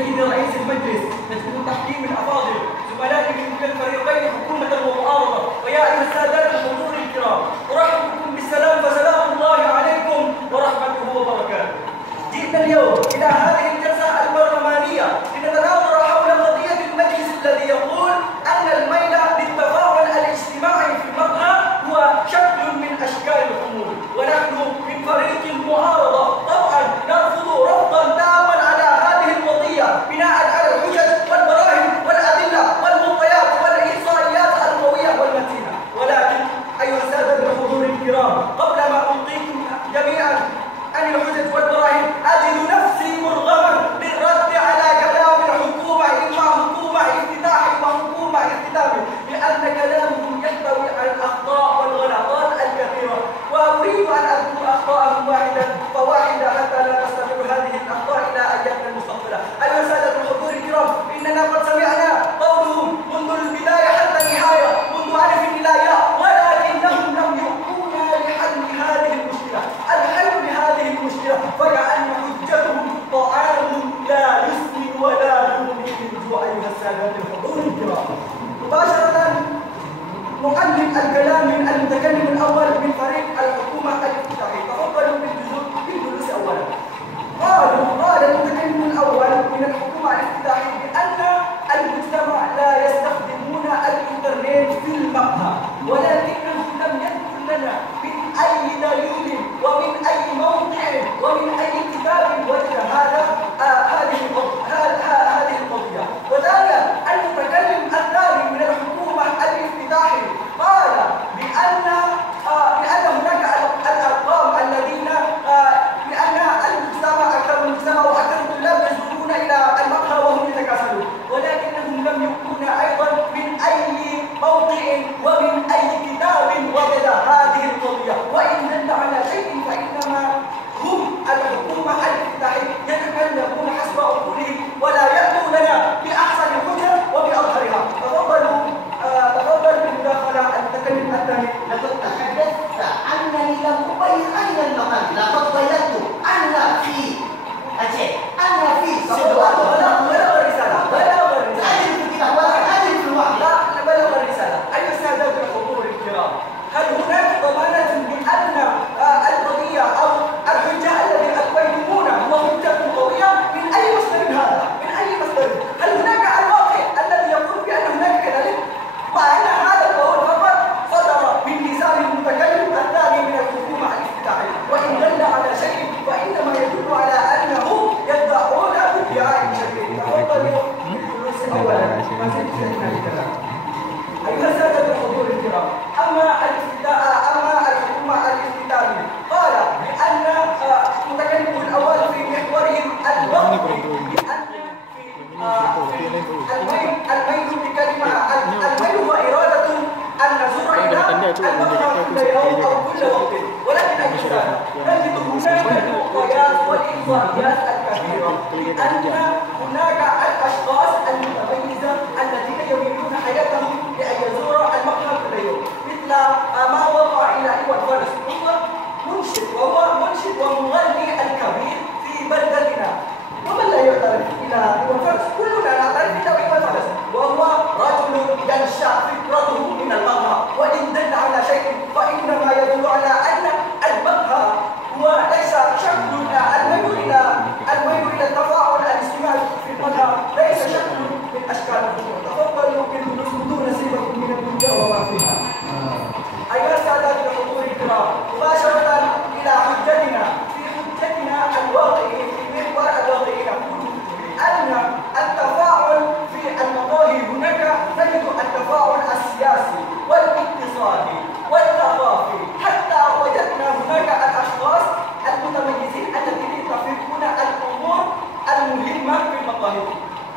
سيدي رئيس المجلس، نجم التحكيم الأفاضل، زملائي من كلا الفريقين حكومة ومعارضة، ويا أيها السادات الحضور الكرام، أرحبكم بالسلام فسلام الله عليكم ورحمته وبركاته. جئنا اليوم إلى هذه الجلسة البرلمانية لنتناظر حول قضية المجلس الذي يقول أن الميل للتفاعل الاجتماعي في المقهى هو شكل من أشكال الخمول، ونحن من فريق المعارضة طبعا نرفض رفضا تاما على هذه القضية بناء على الحجج والبراهين والأدلة والمعطيات والإحصائيات القوية والمتينة. ولكن أيها السادة الحضور الكرام، قبل ما أعطيكم جميعا عن الحجج والبراهين أجد نفسي مرغما للرد على كلام الحكومة، إما حكومة افتتاح وحكومة اختتامي، لأن كلامهم يحتوي على الأخطاء والغلطات الكثيرة، وأريد أن أذكر أخطاءهم واحدة فواحدة حتى لا تستمر هذه الأخطاء إلى أيامنا المستقبلة. أيها السادة الحضور الكرام، إننا قد سمعنا قولهم منذ البداية حتى النهاية، منذ ألف إلى ياء، ولكنهم لم يؤتونا لحل هذه المشكلة. الحل لهذه المشكلة فكأن حجتهم طعام لا يسمن ولا يغني من جوع. أيها السادة الحضور الكرام، مباشرة نقلب الكلام من المتكلم الأول من فريق الحكومة الافتتاحي. تفضلوا بالجلوس أولا. قال المتكلم الأول من الحكومة الافتتاحي بأن المجتمع لا يستخدمون الإنترنت في المقهى، ولكنه لم يذكر لنا من أي دليل ومن أي موقع ومن أي كتاب وجد هذه القضية. وثانيا المتكلم الثاني من الحكومة الافتتاحي قال بأن هناك الأرقام الذين بأن أكثر المجتمع وأكثر الطلاب يذهبون إلى المقهى وهم يتكاسلون، ولكنهم لم يكونوا أيضا من أي موقع ومن أي كتاب وجد هذه القضية. وإن دل على شيء فإنما هم الحكومة الافتتاحية يتكلمون حسب عقولهم ولا يأتوا لنا بأحسن الحجج وبأظهرها. تفضل بالمداخلة المتكلم الثاني. لقد تحدثت أنني لم أبين أين المقام، لقد بينت أن في أجل أن في بلغ الرسالة أجل في الكتاب وأجل في الوعي. لا بلغ الرسالة. أيها السادة الحضور الكرام، هل هناك ضمانة بأن القضية أو الحجة الذي أثبتمونه هو حجة قوية؟ من أي مصدر هذا؟ من أي مصدر؟ هل هناك الواقع الذي يقول بأن هناك كذلك؟ وأن هذا القول فقط صدر من لسان المتكلم الثاني من الحكومة الافتتاحية، وإن دل على شيء فإنما يدل على أنه يدعون بادعاء شديد. تفضلوا بالجلوس أولا. أيها السادة الحضور الكرام، أما الحكومة الافتتاحية قال بأن المتكلم الأول في محورهم الوقتي بأن الميل بكلمة الميل هو إرادة أن نزور إلى المقهى كل يوم أو كل وقت، ولكن أيضا نجد هناك المعطيات والإحصائيات الكثيرة بأن هناك الأشخاص المتميزة الذين يميلون حياتهم لأن يزوروا المقهى كل يوم، مثل ما وقع إلى إيوان فارس. وهو منشد ومغني الكبير في بلدتنا، ومن لا يعترف إلى إيوان فارس؟ كلنا نعترف إلى إيوان فارس، وهو رجل ينشأ فكرته من المقهى، وإن دل على شيء فإنما يدل على أن المقهى هو ليس شكل الميل إلى التفاعل الاجتماعي في المقهى ليس شكل من أشكال الخطوة. تفضلوا بالجلوس بدون نصيبكم من الدنيا وما فيها. أيها السادة الحضور الكرام، مباشرة إلى حجتنا الواقعي في محور الواقعي، نقول أن التفاعل في المقاهي هناك نجد التفاعل السياسي والاقتصادي والثقافي، حتى وجدنا هناك الأشخاص المتميزين الذين يتفقون الأمور المهمة في المقاهي،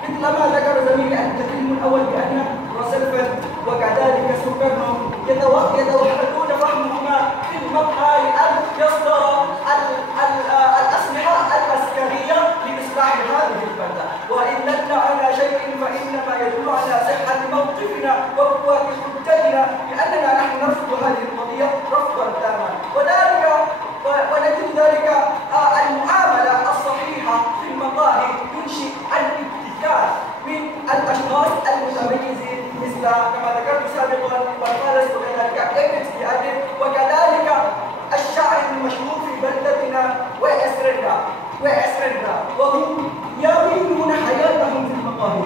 مثل ما ذكر زميلي المتكلم الأول بأن روزفلت وكذلك سوكرنو يتوحدون فهمهما في المقهى لأن يصدر الأسلحة العسكرية لإصلاح هذه البلدة. وإن دل على شيء فإنما يدل على صحة موقفنا وقوة حجتنا بأننا نحن نرفض هذه القضية رفضا تاما، ونجد ذلك المعاملة الصحيحة في المقاهي ينشئ أسرنا وهم يعيشون حياتهم في المقاهي